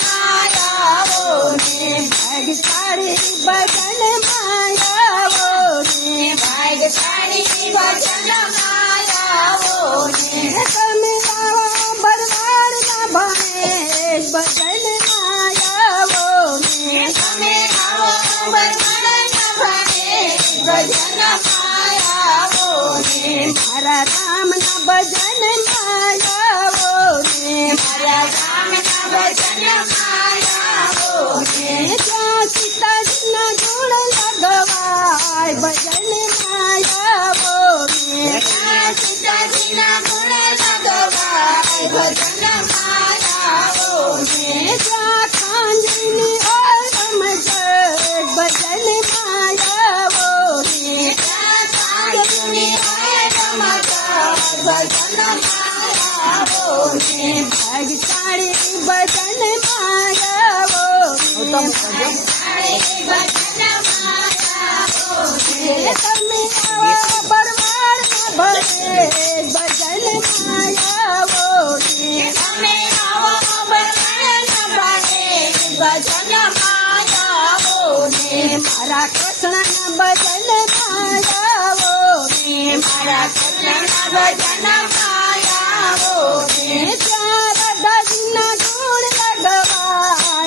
मायाओ ने भाग सारी बदन मायाओ ने भाग सारी बदन मायाओ ने समझावा बरवार ना भाए बदन मायाओ ने समझावा बरवार ना भाए राम ना भजन माया ભાગશાળી ભજન માયાવો રે તમે આવો બરવાડ ના ભણે ભજન માયાવો તમે આવો બરવાડ ન ભણે ભજન માયાવો રે મારા કૃષ્ણ ના ભજન માયાવો મારા કૃષ્ણના ભજન માયાવો રે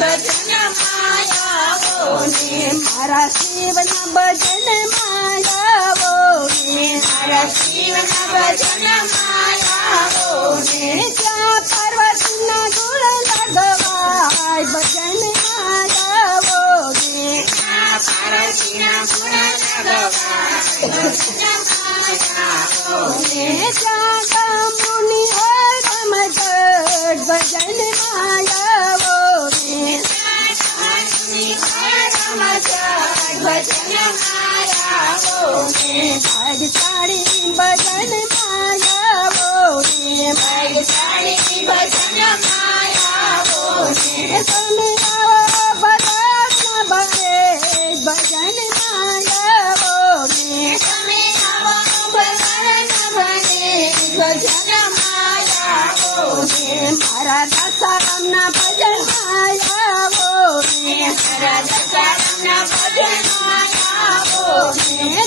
भजन माया। बोले हरा शिव न भजन माया बोले हरा शिव न भजन माया बोले क्या पर्वत न गुण लगवाय भजन माया बोले क्या न गुण लगवाय भजन माया बोले क्या मुनि है समझ भजन माया मग भजन माया बोले मग साडी भजन माया बोले तुम्ही बदाम भजन माया बोले तुम्ही बदाम भजन माया बोले भजन माया बोले भजन माया बोले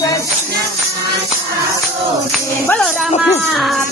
કૃષ્ણ બોલો રામા